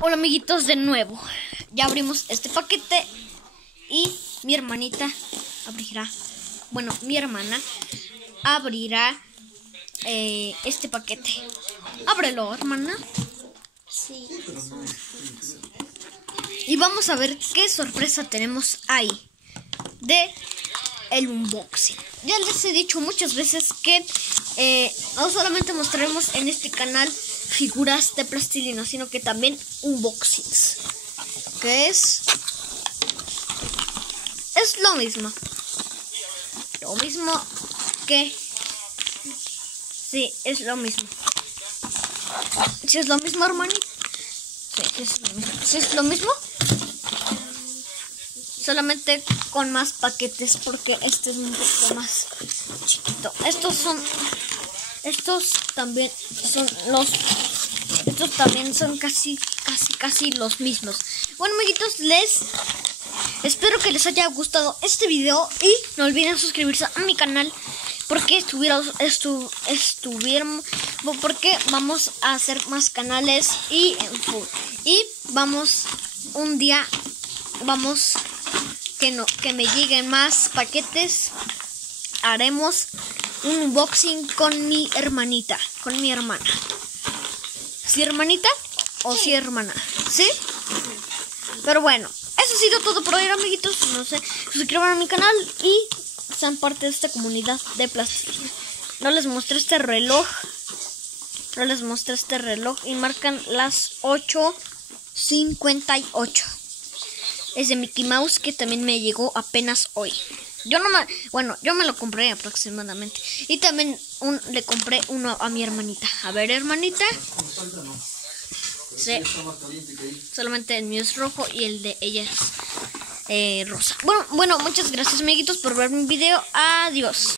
Hola amiguitos, de nuevo. Ya abrimos este paquete y mi hermanita abrirá. Bueno, mi hermana abrirá este paquete. Ábrelo, hermana. Sí. Y vamos a ver qué sorpresa tenemos ahí de el unboxing. Ya les he dicho muchas veces que no solamente mostraremos en este canal figuras de plastilina, sino que también unboxings, que es lo mismo que sí, es lo mismo. Si es lo mismo, hermanito. Sí, es lo mismo. Solamente con más paquetes, porque este es un poco más chiquito. Estos también son casi los mismos. Bueno, amiguitos, espero que les haya gustado este video y no olviden suscribirse a mi canal, porque porque vamos a hacer más canales y que me lleguen más paquetes. Haremos un unboxing con mi hermanita, con mi hermana. ¿Sí, hermanita? ¿O sí, hermana? ¿Sí? Pero bueno, eso ha sido todo por hoy, amiguitos. No sé, suscriban a mi canal y sean parte de esta comunidad de plastilina. No les mostré este reloj. Y marcan las 8:58. Es de Mickey Mouse, que también me llegó apenas hoy. Yo me lo compré aproximadamente. Y también le compré uno a mi hermanita. A ver, hermanita. Sí. Solamente el mío es rojo y el de ella es rosa. Bueno, muchas gracias, amiguitos, por ver mi video. Adiós.